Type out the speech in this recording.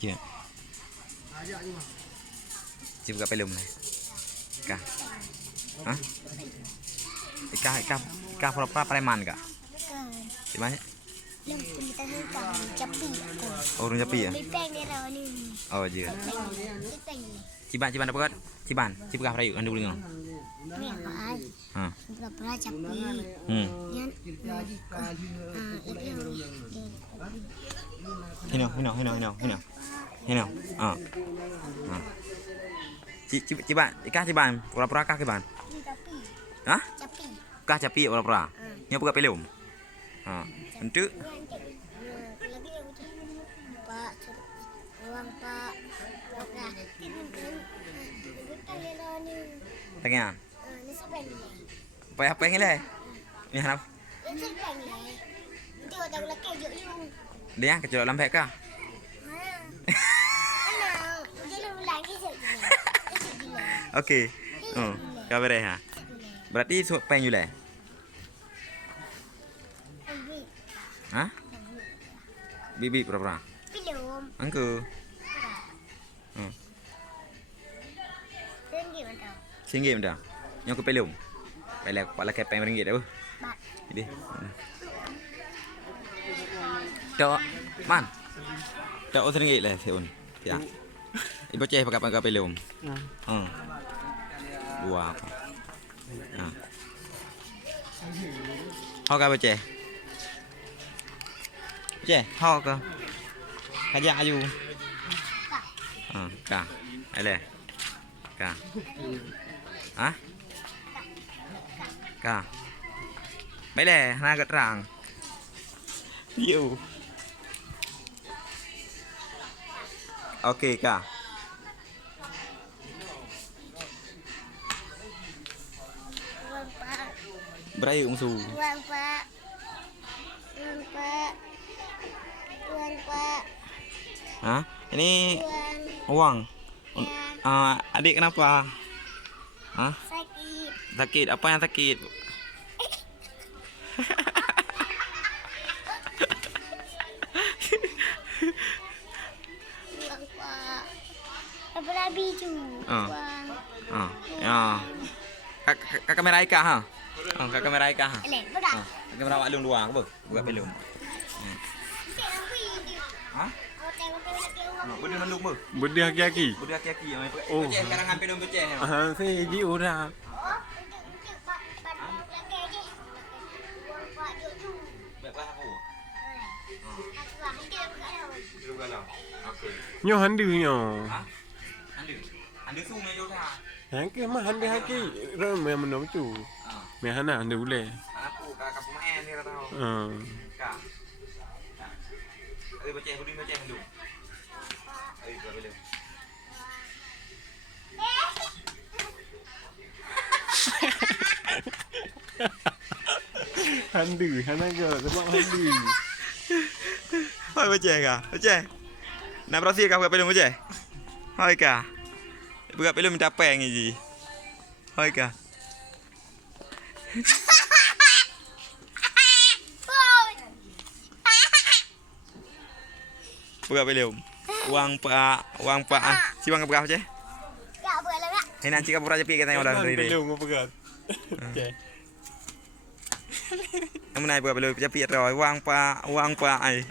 Iya. Coba buka film nih. Kah? Hah? Kah pura-pura preman kak? Di mana? Oh, urung Japi ya? Oh, iya. Ciban dapat Ciban kah perayu anda boleh ngomong? Hah. Hino. Ah. Ciban, pura-pura kah Ciban? Hah? Kah Japi pura-pura? Nya buka film. Ha. Untuk Pengen. Apa yang ini? Ni hanap. Dia kecolok lambat kah? Okey. Oh, kabar ha. Berarti peng juga. Hah? Bibi pura-pura. Belum. Angku. Singgit dah. Yang aku pelum. Pelak kepala kepeng ringgit dah. Ini. Tok, man. Tok ringgit lah seun. Ya. Ibu ceh pakai pelum. Dua. Hao ka ibu ceh. Ceh, hao ka. Kajak ayu. Ka. Ada. Ka. Hah? Ka. Baik deh, nak terang. Yo. Okey, Ka. Berayu musuh. Tuan Pak. Hah? Ini uang. Adik kenapa? Hah? Sakit. Sakit. Apa yang sakit? Tuan Pak. Apa biju? Ya. Kak kamera Ika ha. Kak kamera Ika ha. Eleh, berat. Kamera Wak Lung dua ke buka film. Hah? Benda manduk ber. Benda aki-aki. Benda aki-aki yang Oh. pecah sekarang ambil dong pecah. Saya ji orang. Baik aku. Dulu galau. Okey. Nyo handu nyo. Hah? Anda tu main yoga. Yang ke mah handu haki. Ram yang menom tu. Me hana handu boleh. Aku kakak pemain ni kata. Kak. Ada pecah budi pecah handu. Ayo buat film. Handu, hana ke sebab handu. Hai pecah kah? Pecah. Nak berasi kah buat film pecah? Hai kah? Buat film minta peng je. Hai kah? Buka film. Uang pak. Si bang berapa je? Tak boleh lah. Ini nanti kamu raja pergi tengok orang dari. Belum pegat. Okey. Kamu naik buka film cepi atau uang pak ai.